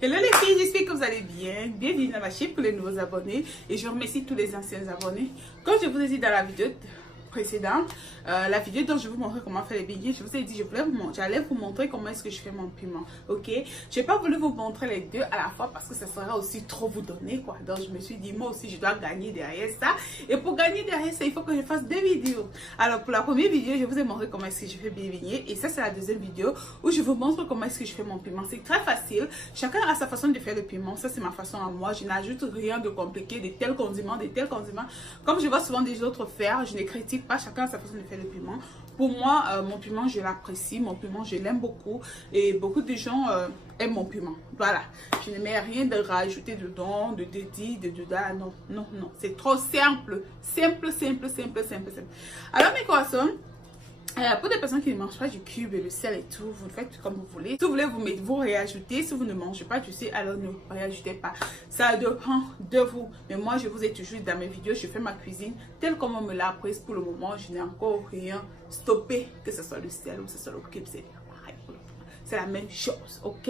Hello les filles, j'espère que vous allez bien. Bienvenue dans ma chaîne pour les nouveaux abonnés. Et je remercie tous les anciens abonnés. Comme je vous ai dit dans la vidéo précédente, la vidéo dont je vous montrer comment faire les beignets, je vous ai dit j'allais vous montrer comment est-ce que je fais mon piment. Ok, j'ai pas voulu vous montrer les deux à la fois parce que ça serait aussi trop vous donner quoi. Donc je me suis dit moi aussi je dois gagner derrière ça, et pour gagner derrière ça il faut que je fasse deux vidéos. Alors pour la première vidéo je vous ai montré comment est-ce que je fais mes beignets, et ça c'est la deuxième vidéo où je vous montre comment est-ce que je fais mon piment. C'est très facile, chacun a sa façon de faire le piment. Ça c'est ma façon à moi, je n'ajoute rien de compliqué, de tels condiments, comme je vois souvent des autres faire. Je ne critique pas, chacun a sa façon de faire le piment. Pour moi, mon piment, je l'apprécie. Mon piment, je l'aime beaucoup. Et beaucoup de gens aiment mon piment. Voilà. Je ne mets rien de rajouter dedans, de dédit, de dedans. Non, non, non. C'est trop simple. Simple. Alors, mes croissants, pour des personnes qui ne mangent pas du cube et le sel et tout, vous le faites comme vous voulez. Si vous voulez, vous réajoutez. Si vous ne mangez pas du sel, alors ne réajoutez pas. Ça dépend de vous. Mais moi, je vous ai toujours dit dans mes vidéos, je fais ma cuisine telle comme on me l'a apprise. Pour le moment, je n'ai encore rien stoppé, que ce soit le sel ou que ce soit le cube. C'est la même chose, ok?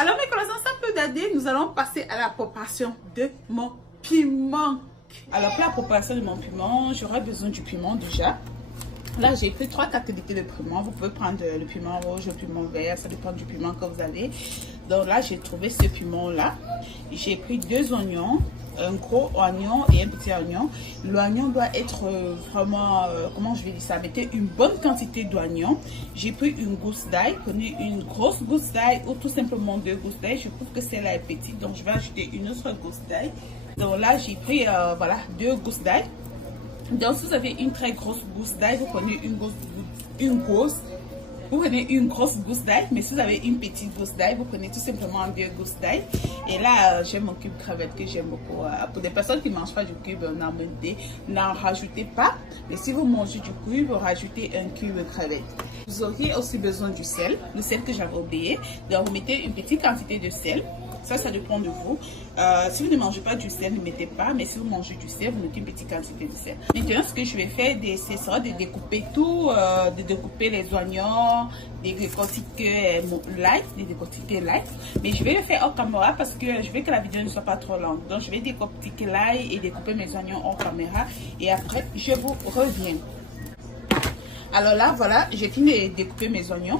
Alors, mes croissants, sans peu d'adé, nous allons passer à la préparation de mon piment. Alors, pour la préparation de mon piment, j'aurai besoin du piment déjà. Là, j'ai pris 3 quantités de piment. Vous pouvez prendre le piment rouge, le piment vert, ça dépend du piment que vous avez. Donc là, j'ai trouvé ce piment-là. J'ai pris 2 oignons, un gros oignon et un petit oignon. L'oignon doit être vraiment, comment je vais dire ça, mettez une bonne quantité d'oignons. J'ai pris une gousse d'ail, prenez une grosse gousse d'ail ou tout simplement 2 gousses d'ail. Je trouve que celle-là est petite, donc je vais ajouter une autre gousse d'ail. Donc là, j'ai pris, voilà, 2 gousses d'ail. Donc, si vous avez une très grosse gousse d'ail, vous prenez vous prenez une grosse gousse d'ail. Mais si vous avez une petite gousse d'ail, vous prenez tout simplement 2 gousses d'ail. Et là, j'ai mon cube crevette que j'aime beaucoup. Pour des personnes qui ne mangent pas du cube, n'en rajoutez pas. Mais si vous mangez du cube, rajoutez un cube crevette. Vous auriez aussi besoin du sel, le sel que j'avais oublié. Donc, vous mettez une petite quantité de sel. Ça dépend de vous. Si vous ne mangez pas du sel, ne mettez pas. Mais si vous mangez du sel, vous mettez une petite quantité de sel. Maintenant, ce que je vais faire, ce sera de découper tout, de découper les oignons, de décortiquer light, Mais je vais le faire hors caméra parce que je veux que la vidéo ne soit pas trop longue. Donc, je vais décortiquer l'ail et découper mes oignons hors caméra. Et après, je vous reviens. Alors là, voilà, j'ai fini de découper mes oignons.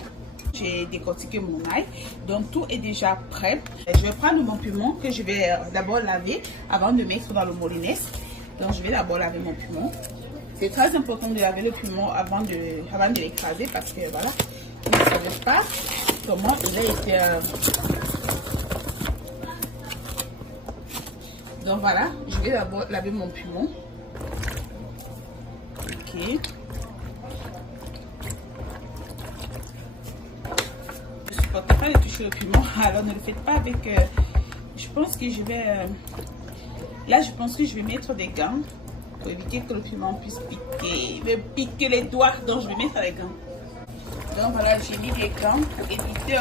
J'ai décortiqué mon ail, donc tout est déjà prêt. Je vais prendre mon piment que je vais d'abord laver avant de mettre dans le moulinet. Donc je vais d'abord laver mon piment. C'est très important de laver le piment avant de l'écraser parce que voilà, vous ne savez pas comment il a été. Donc voilà, je vais d'abord laver mon piment. Ok. Pas de toucher le piment, alors ne le faites pas avec je pense que je vais là je pense que je vais mettre des gants pour éviter que le piment puisse me piquer les doigts. Donc je vais mettre les gants. Donc voilà, j'ai mis des gants pour éviter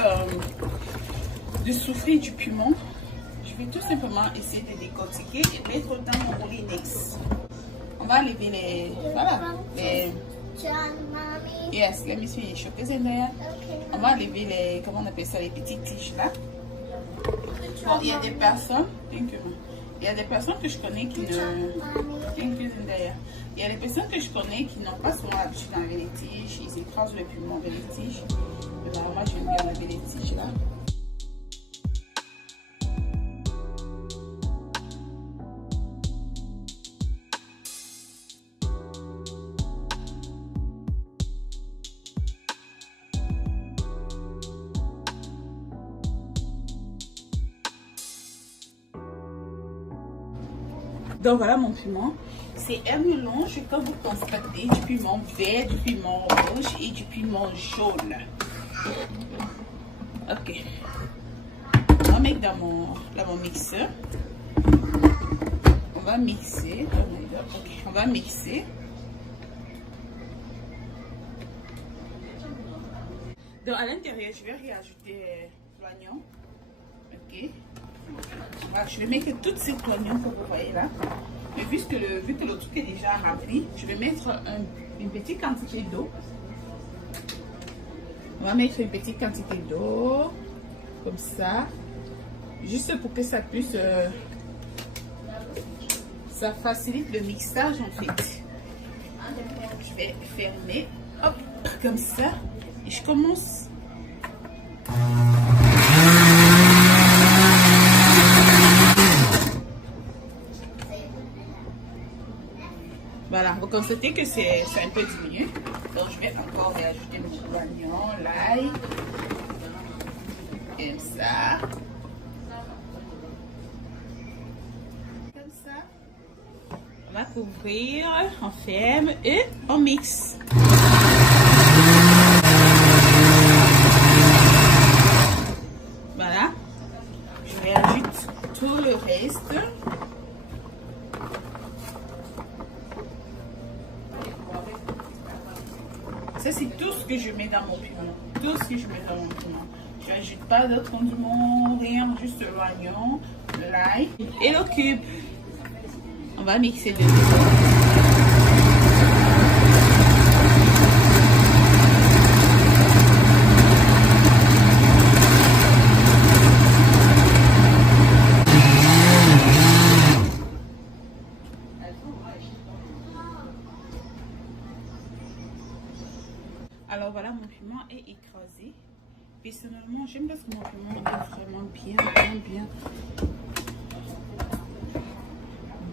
de souffrir du piment. Je vais tout simplement essayer de décortiquer et mettre dans mon moulinet. On va enlever les, voilà, les yes, let me see. On va enlever les, comment on appelle ça, les petites tiges là. Bon, il y a des personnes, il y a des personnes que je connais qui ne, il y a des personnes que je connais qui n'ont pas souvent l'habitude d'enlever les tiges. Ils écrasent le piment avec les tiges. Mais moi, j'aime bien enlever les tiges là. Donc voilà mon piment. C'est un mélange que vous constatez du piment vert, du piment rouge et du piment jaune. Ok. On va mettre dans mon mixeur. On va mixer. Ok, on va mixer. Donc à l'intérieur, je vais réajouter l'oignon. Ok. Voilà, je vais mettre tout de suite l'oignon que vous voyez là. Mais vu que le truc est déjà rempli, je vais mettre une petite quantité d'eau. On va mettre une petite quantité d'eau, comme ça. Juste pour que ça puisse... ça facilite le mixage en fait. Je vais fermer. Hop, comme ça. Et je commence. Voilà, vous constatez que c'est un peu diminué. Donc je vais encore ajouter mon oignon, l'ail. Comme ça. Comme ça. On va couvrir, on ferme et on mixe. Voilà. Je rajoute tout le reste. Ça, c'est tout ce que je mets dans mon piment. Tout ce que je mets dans mon piment. Je n'ajoute pas d'autres condiments, rien, juste l'oignon, l'ail et le cube. On va mixer de Alors voilà, mon piment est écrasé. Personnellement, j'aime parce que mon piment est vraiment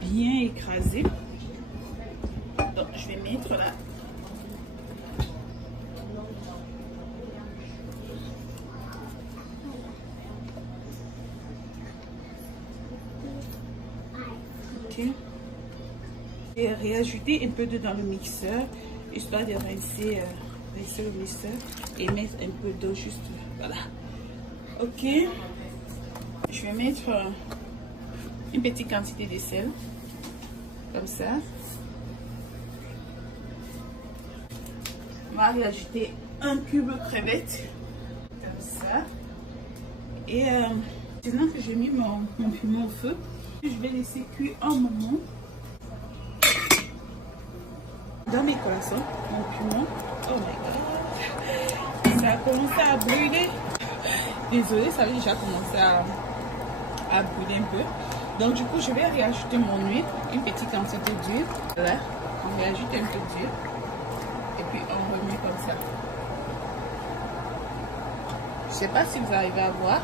bien écrasé. Donc je vais mettre là. Ok. Et réajouter un peu d'eau dans le mixeur, histoire de rincer le mixeur et mettre un peu d'eau juste, voilà. Ok, je vais mettre une petite quantité de sel, comme ça. On va rajouter un cube de crevettes, comme ça. Et maintenant que j'ai mis mon piment au feu, je vais laisser cuire un moment. Dans mes collations, mon piment, oh my god, ça a commencé à brûler. Désolée, ça avait déjà commencé à brûler un peu. Donc du coup, je vais réajouter mon huile, une petite quantité d'huile. Là, on réajoute un peu d'huile et puis on remet comme ça. Je sais pas si vous arrivez à voir.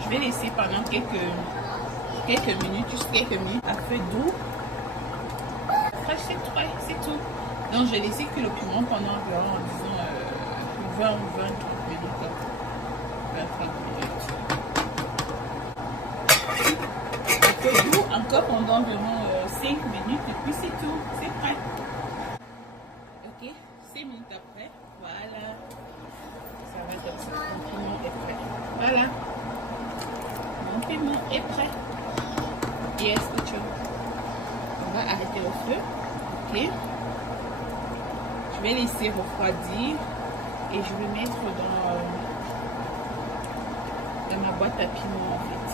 Je vais laisser pendant quelques minutes, juste quelques minutes à feu doux. C'est tout. Donc j'ai laissé que le piment pendant environ, disons, 20 ou 30 minutes. 20-30 minutes. À feu doux, encore pendant environ 5 minutes et puis c'est tout. C'est prêt. Ok, 5 minutes après, voilà. Ça va comme ça. Mon piment est prêt. Voilà. Mon piment est prêt. Yes, good job. On va arrêter le feu. Ok. Je vais laisser refroidir et je vais mettre dans ma boîte à piment en fait.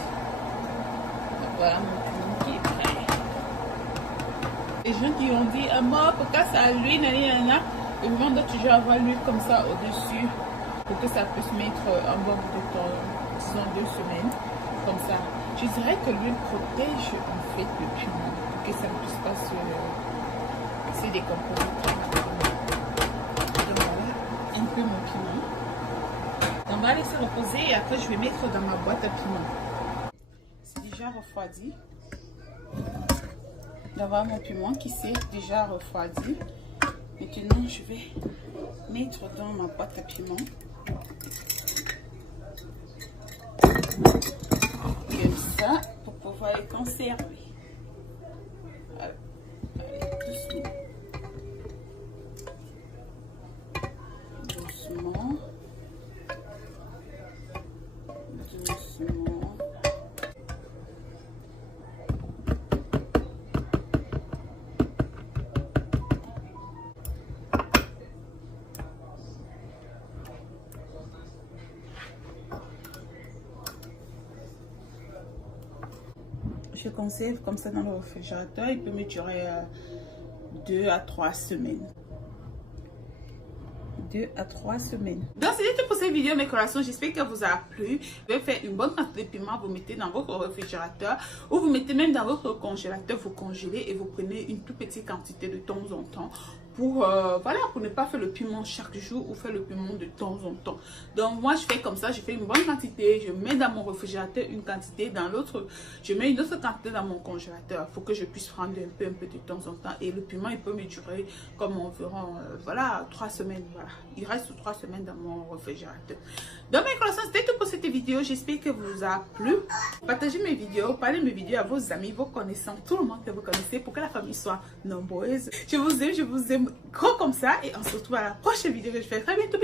Donc voilà mon piment qui est prêt. Les gens qui ont dit ah moi pourquoi ça l'huile nana, le piment doit toujours avoir l'huile comme ça au-dessus pour que ça puisse mettre un bon bout de temps, disons 2 semaines. Comme ça, je dirais que l'huile protège en fait le piment pour que ça ne puisse pas se décomposer très rapidement. Donc voilà un peu mon piment. On va laisser reposer et après je vais mettre dans ma boîte à piment. C'est déjà refroidi. D'avoir mon piment qui s'est déjà refroidi. Maintenant je vais mettre dans ma boîte à piment. Comme ça, pour pouvoir les conserver. Allez, doucement. Doucement. Doucement. Je conserve comme ça dans le réfrigérateur. Il peut me durer 2 à 3 semaines. 2 à 3 semaines. Donc c'était tout pour cette vidéo mes collations, j'espère qu'elle vous a plu. Vous pouvez faire une bonne quantité de piment, vous mettez dans votre réfrigérateur ou vous mettez même dans votre congélateur, vous congélez et vous prenez une toute petite quantité de temps en temps pour voilà, pour ne pas faire le piment chaque jour ou faire le piment de temps en temps. Donc moi je fais comme ça, je fais une bonne quantité, je mets dans mon réfrigérateur une quantité, dans l'autre je mets une autre quantité dans mon congélateur. Il faut que je puisse prendre un peu de temps en temps et le piment il peut me durer comme environ voilà 3 semaines. Voilà, il reste 3 semaines dans mon réfrigérateur. Donc mes collations, c'était tout pour cette vidéo, j'espère que vous a plu. Partagez mes vidéos, parlez mes vidéos à vos amis, vos connaissants, tout le monde que vous connaissez pour que la famille soit nombreuse. Je vous aime gros comme ça et on se retrouve à la prochaine vidéo que je fais très bientôt.